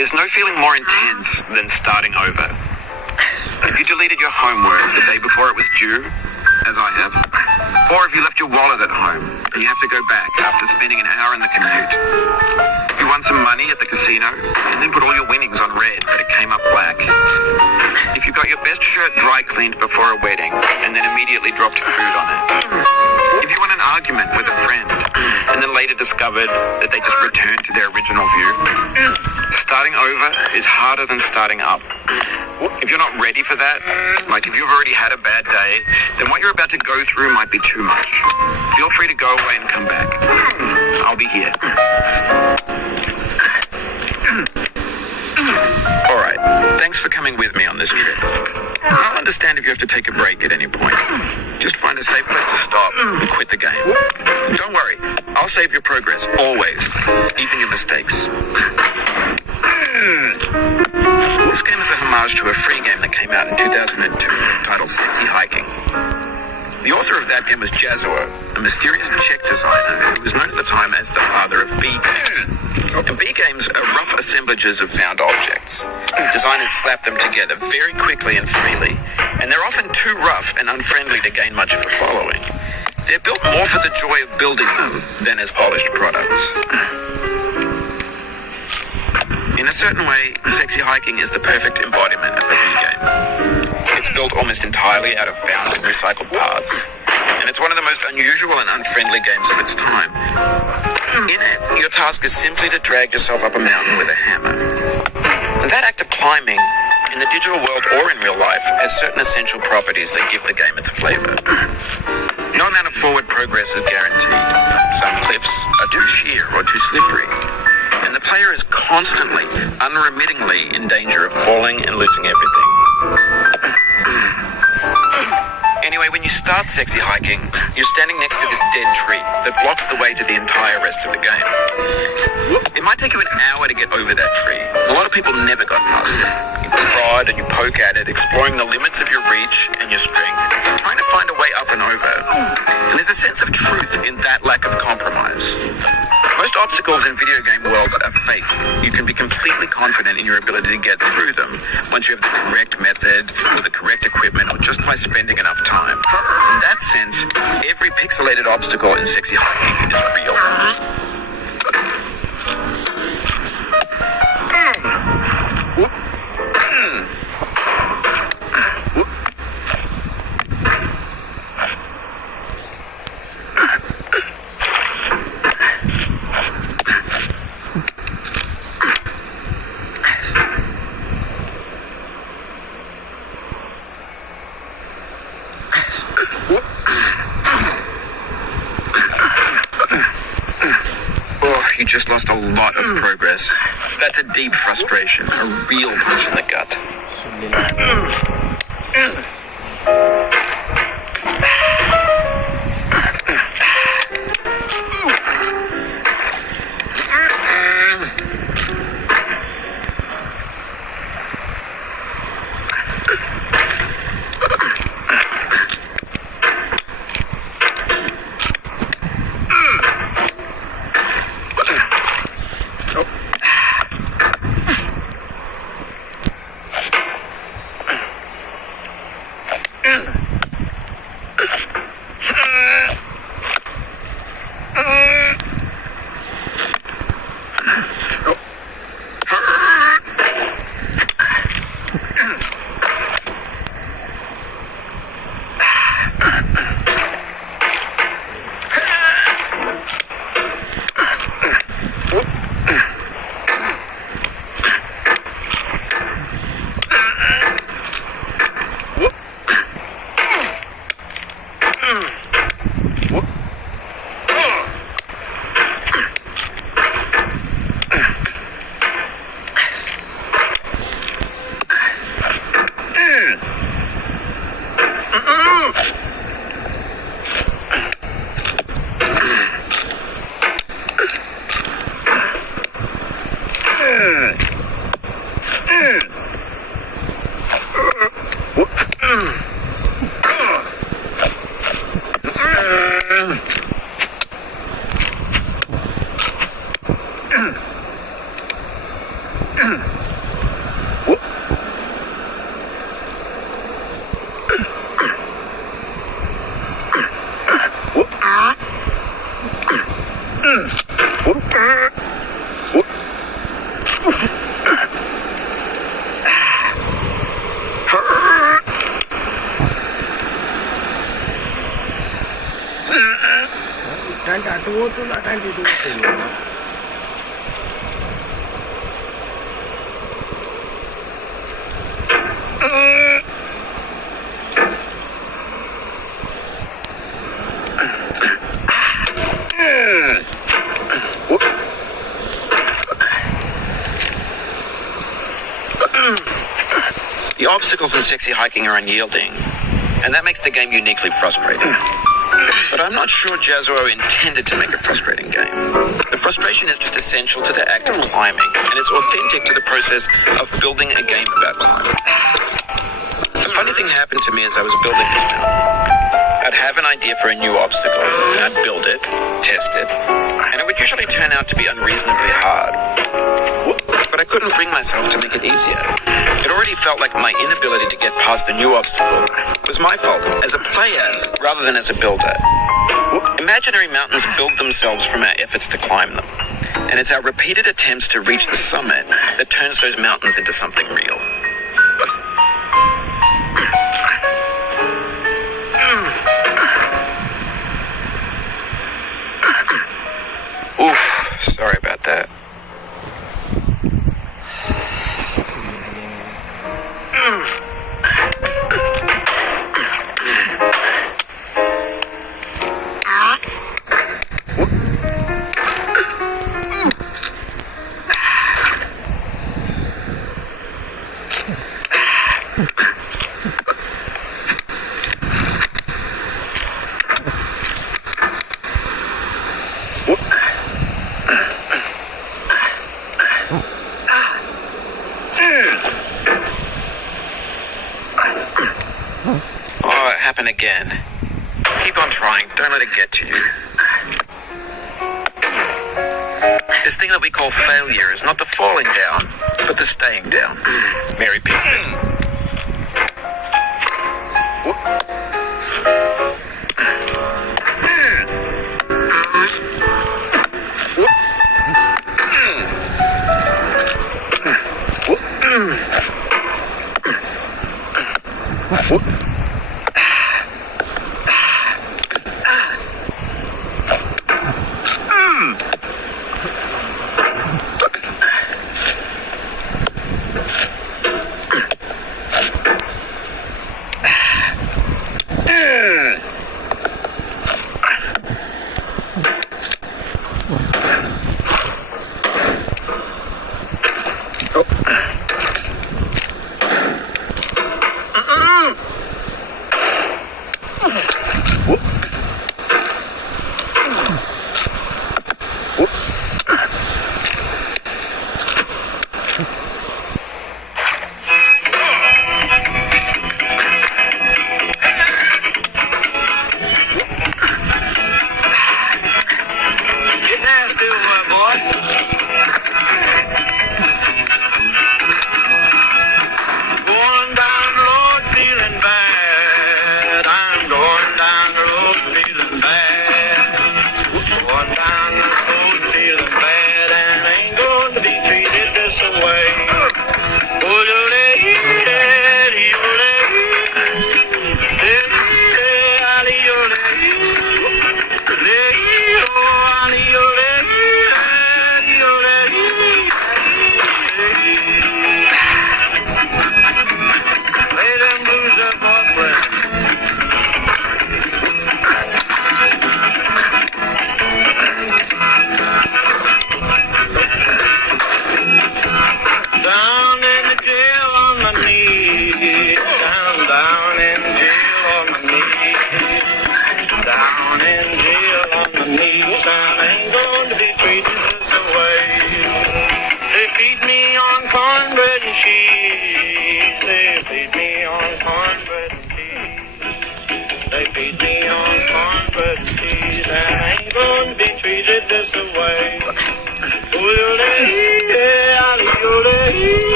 There's no feeling more intense than starting over. If you deleted your homework the day before it was due, as I have, or if you left your wallet at home and you have to go back after spending an hour in the commute. If you won some money at the casino and then put all your winnings on red but it came up black. If you got your best shirt dry cleaned before a wedding and then immediately dropped food on it. If you won an argument with a friend and then later discovered that they just returned to their original view. Starting over is harder than starting up. If you're not ready for that, like if you've already had a bad day, then what you're about to go through might be too much. Feel free to go away and come back. I'll be here. Alright, thanks for coming with me on this trip. I'll understand if you have to take a break at any point. Just find a safe place to stop and quit the game. Don't worry, I'll save your progress, always, even your mistakes. This game is a homage to a free game that came out in 2002 titled Sexy Hiking. The author of that game was Jazor, a mysterious Czech designer who was known at the time as the father of B games. And B games are rough assemblages of found objects. Designers slap them together very quickly and freely, and they're often too rough and unfriendly to gain much of a following. They're built more for the joy of building them than as polished products. In a certain way, Sexy Hiking is the perfect embodiment of a B game. It's built almost entirely out of found and recycled parts, and it's one of the most unusual and unfriendly games of its time. In it, your task is simply to drag yourself up a mountain with a hammer. That act of climbing, in the digital world or in real life, has certain essential properties that give the game its flavor. No amount of forward progress is guaranteed. Some cliffs are too sheer or too slippery. And the player is constantly, unremittingly in danger of falling and losing everything. Anyway, when you start Sexy Hiking, you're standing next to this dead tree that blocks the way to the entire rest of the game. It might take you an hour to get over that tree. A lot of people never got past it. You prod and you poke at it, exploring the limits of your reach and your strength, trying to find a way up and over. And there's a sense of truth in that lack of compromise. Most obstacles in video game worlds are fake. You can be completely confident in your ability to get through them once you have the correct method, with the correct equipment, or just by spending enough time. In that sense, every pixelated obstacle in Sexy Hiking is real. You just lost a lot of progress. That's a deep frustration, a real punch in the gut. Mm. అలాంటి అటు పోతుంది అలాంటి ఇటు పోతుంది. The obstacles in sexy hiking are unyielding, and that makes the game uniquely frustrating. But I'm not sure Jazzuo intended to make a frustrating game. The frustration is just essential to the act of climbing, and it's authentic to the process of building a game about climbing. A funny thing happened to me as I was building this mountain. I'd have an idea for a new obstacle, and I'd build it, test it, and it would usually turn out to be unreasonably hard. But I couldn't bring myself to make it easier. It already felt like my inability to get past the new obstacle was my fault as a player rather than as a builder. Imaginary mountains build themselves from our efforts to climb them, and it's our repeated attempts to reach the summit that turns those mountains into something real. Oof, sorry about that. Oh, it happened again. Keep on trying. Don't let it get to you. This thing that we call failure is not the falling down, but the staying down. Mary Pickford.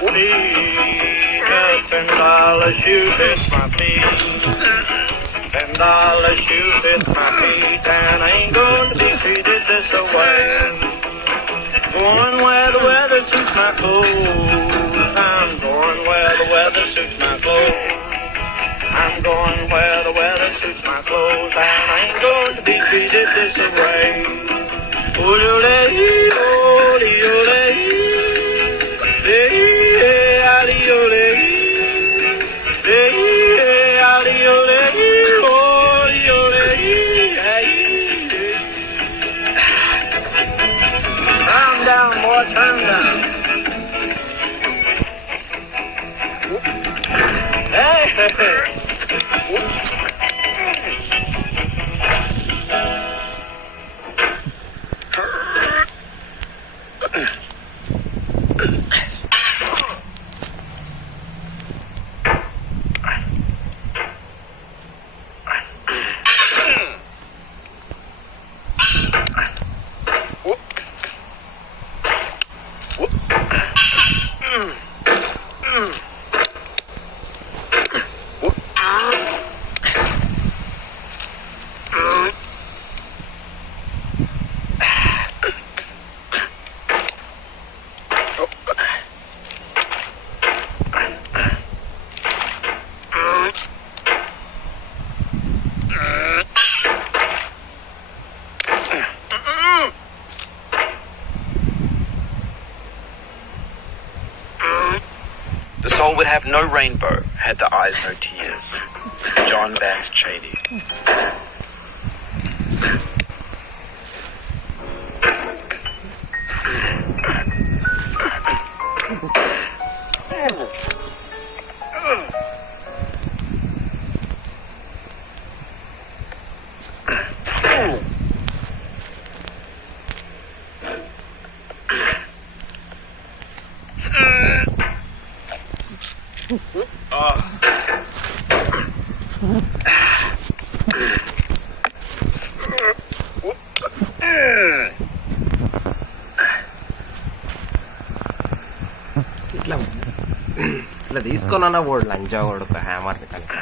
my feet. $10 shoe fits my feet. $10 shoe fits my feet, and I ain't going to be treated this way. Going where the weather suits my clothes. I'm going where the weather suits my clothes. I'm going where the weather suits my clothes, and I ain't going to be treated this way. Ole-ole, ole-ole, hey, ole-ole, hey, ole-ole, ole-ole, hey. Calm down, boy, calm down. Hey, hey, hey. The soul would have no rainbow, had the eyes no tears. John Vance Cheney. ఇట్లా తీసుకున్నా వాడు లంజా వాడు ఒక hammer కలిసి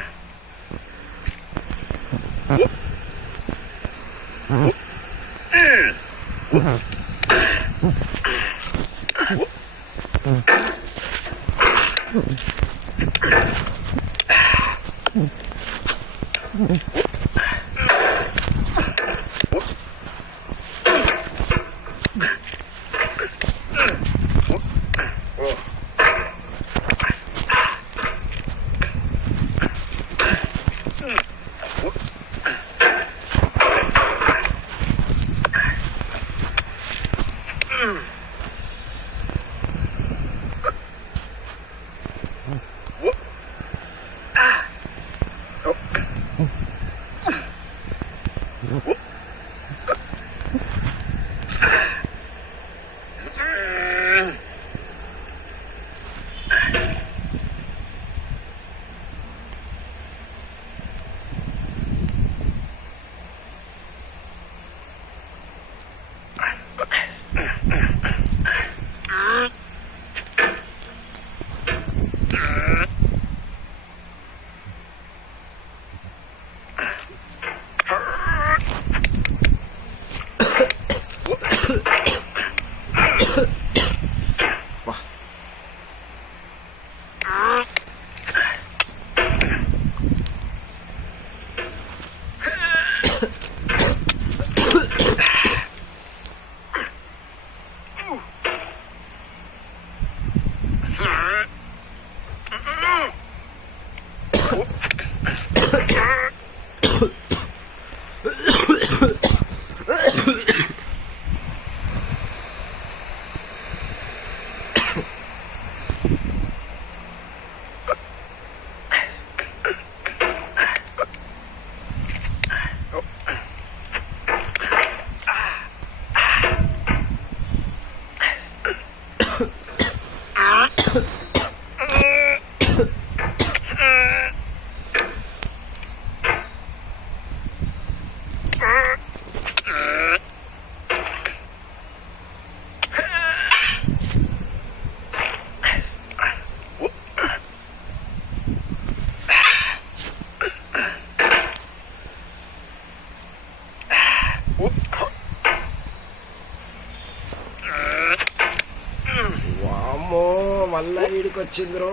మీదకి వచ్చింది రో.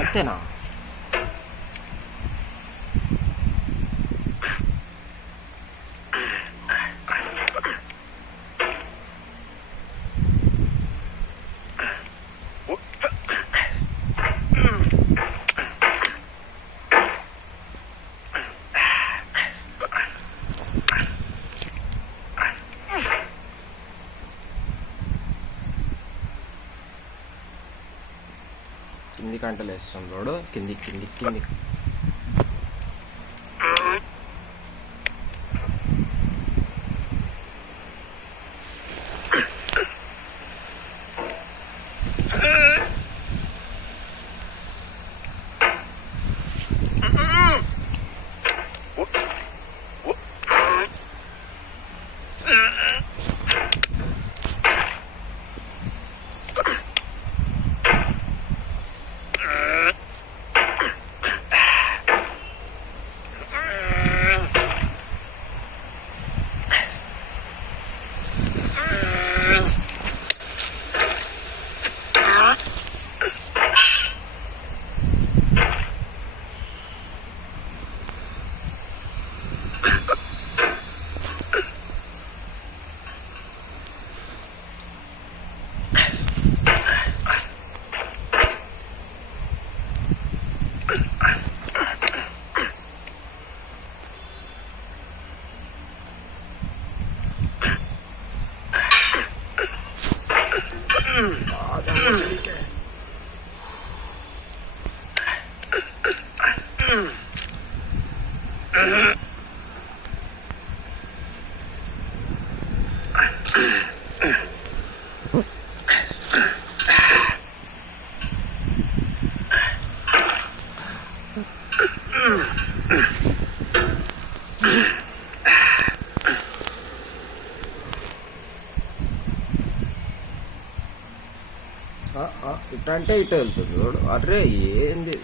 అంతేనా? కింది కంటలు వేస్తుండ్రోడు. కింది కింది కింది. ఇటు అంటే ఇటు వెళ్తుంది రోడ్. అరే ఏంది